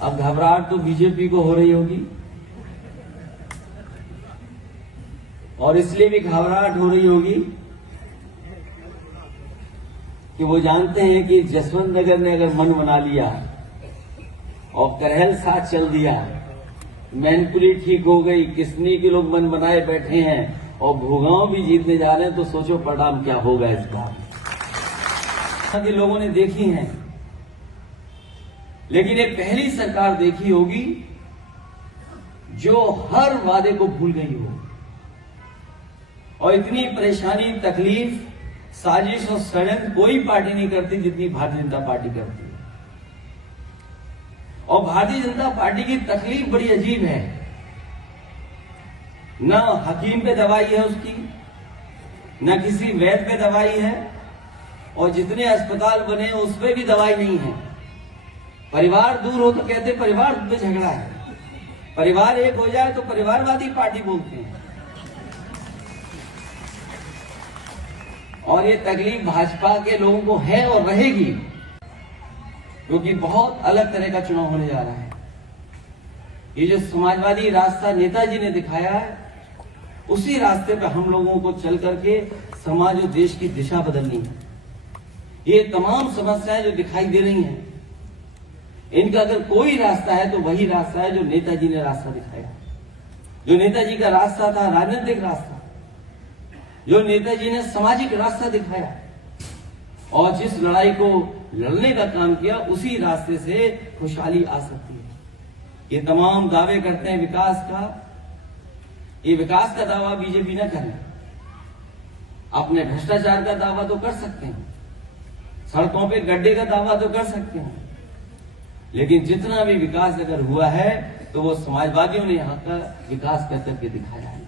अब घबराहट तो बीजेपी को हो रही होगी, और इसलिए भी घबराहट हो रही होगी कि वो जानते हैं कि जसवंत नगर ने अगर मन बना लिया और करहल साथ चल दिया, मैनपुरी ठीक हो गई, किसनी के लोग मन बनाए बैठे हैं और भूगांव भी जीतने जा रहे हैं, तो सोचो परिणाम क्या होगा इस बार। के लोगों ने देखी हैं, लेकिन एक पहली सरकार देखी होगी जो हर वादे को भूल गई हो, और इतनी परेशानी, तकलीफ, साजिश और षड्यंत्र कोई पार्टी नहीं करती जितनी भारतीय जनता पार्टी करती है। और भारतीय जनता पार्टी की तकलीफ बड़ी अजीब है, न हकीम पे दवाई है उसकी, न किसी वैद्य पे दवाई है, और जितने अस्पताल बने हैं उस पे भी दवाई नहीं है। परिवार दूर हो तो कहते परिवार में झगड़ा है, परिवार एक हो जाए तो परिवारवादी पार्टी बोलते हैं। और ये तकलीफ भाजपा के लोगों को है और रहेगी, क्योंकि बहुत अलग तरह का चुनाव होने जा रहा है। ये जो समाजवादी रास्ता नेताजी ने दिखाया है, उसी रास्ते पे हम लोगों को चल करके समाज और देश की दिशा बदलनी है। ये तमाम समस्याएं जो दिखाई दे रही हैं, इनका अगर कोई रास्ता है तो वही रास्ता है जो नेताजी ने रास्ता दिखाया। जो नेताजी का रास्ता था राजनीतिक रास्ता, जो नेताजी ने सामाजिक रास्ता दिखाया, और जिस लड़ाई को लड़ने का काम किया, उसी रास्ते से खुशहाली आ सकती है। ये तमाम दावे करते हैं विकास का, ये विकास का दावा बीजेपी न करे, अपने भ्रष्टाचार का दावा तो कर सकते हैं, सड़कों पे गड्ढे का दावा तो कर सकते हैं, लेकिन जितना भी विकास अगर हुआ है तो वो समाजवादियों ने यहाँ का विकास कर करके दिखाया है।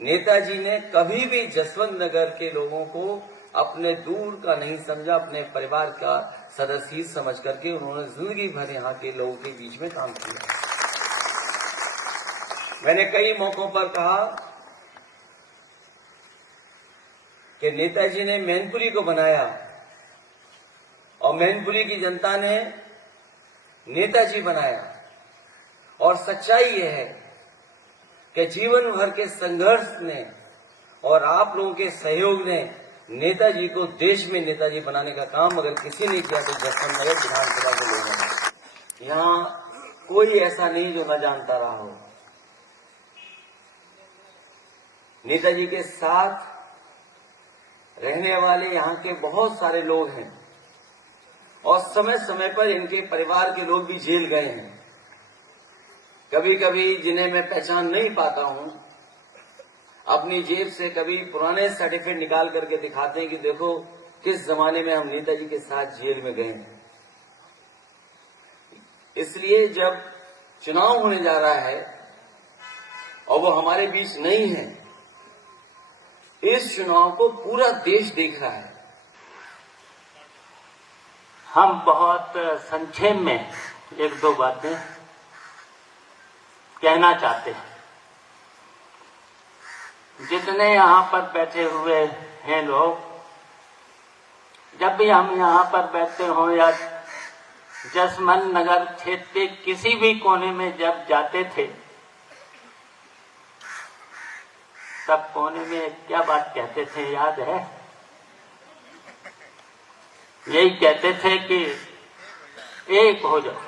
नेताजी ने कभी भी जसवंत नगर के लोगों को अपने दूर का नहीं समझा, अपने परिवार का सदस्य ही समझ करके उन्होंने जिंदगी भर यहाँ के लोगों के बीच में काम किया। मैंने कई मौकों पर कहा कि नेताजी ने मैनपुरी को बनाया और मैनपुरी की जनता ने नेताजी बनाया, और सच्चाई यह है कि जीवन भर के संघर्ष ने और आप लोगों के सहयोग ने नेताजी को देश में नेताजी बनाने का काम अगर किसी ने किया तो जसवंत नगर विधानसभा के लोगों ने। यहाँ कोई ऐसा नहीं जो न जानता रहा हो। नेताजी के साथ रहने वाले यहाँ के बहुत सारे लोग हैं, और समय समय पर इनके परिवार के लोग भी जेल गए हैं। कभी कभी जिन्हें मैं पहचान नहीं पाता हूं, अपनी जेब से कभी पुराने सर्टिफिकेट निकाल करके दिखाते हैं कि देखो किस जमाने में हम नेताजी के साथ जेल में गए हैं। इसलिए जब चुनाव होने जा रहा है और वो हमारे बीच नहीं है, इस चुनाव को पूरा देश देख रहा है। हम बहुत संक्षेप में एक दो बातें कहना चाहते हैं। जितने यहाँ पर बैठे हुए हैं लोग, जब भी हम यहाँ पर बैठते हों या जसवंत नगर क्षेत्र के किसी भी कोने में जब जाते थे, तब कोने में क्या बात कहते थे याद है? यही कहते थे कि एक हो जाओ,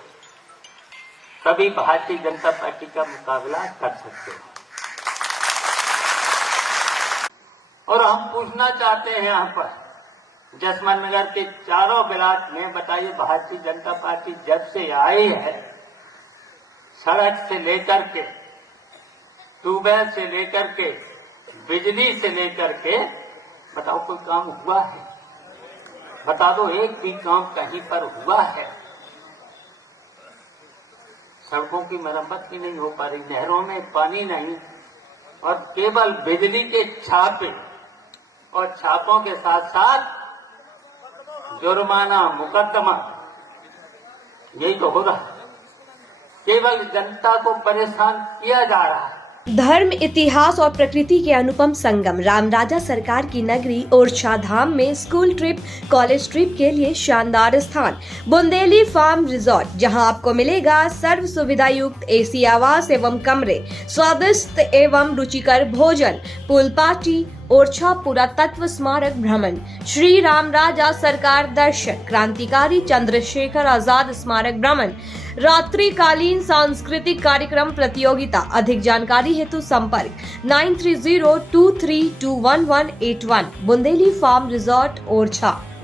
तभी भारतीय जनता पार्टी का मुकाबला कर सकते हो। और हम पूछना चाहते हैं यहाँ पर जसवंत नगर के चारों ब्लॉक में, बताइए भारतीय जनता पार्टी जब से आई है, सड़क से लेकर के, ट्यूबवेल से लेकर के, बिजली से लेकर के, बताओ कोई काम हुआ है? बता दो एक भी काम कहीं पर हुआ है? सड़कों की मरम्मत भी नहीं हो पा रही, नहरों में पानी नहीं, और केवल बिजली के छापे, और छापों के साथ साथ जुर्माना, मुकदमा, यही तो हो रहा है। केवल जनता को परेशान किया जा रहा है। धर्म, इतिहास और प्रकृति के अनुपम संगम राम राजा सरकार की नगरी ओरछा धाम में स्कूल ट्रिप, कॉलेज ट्रिप के लिए शानदार स्थान बुंदेली फार्म रिजॉर्ट, जहां आपको मिलेगा सर्व सुविधा युक्त एसी आवास एवं कमरे, स्वादिष्ट एवं रुचिकर भोजन, पूल पार्टी, ओरछा पुरातत्व स्मारक भ्रमण, श्री राम राजा सरकार दर्शन, क्रांतिकारी चंद्रशेखर आजाद स्मारक भ्रमण, रात्रिकालीन सांस्कृतिक कार्यक्रम प्रतियोगिता। अधिक जानकारी हेतु संपर्क 9302321181। Bundeli farm resort Orchha.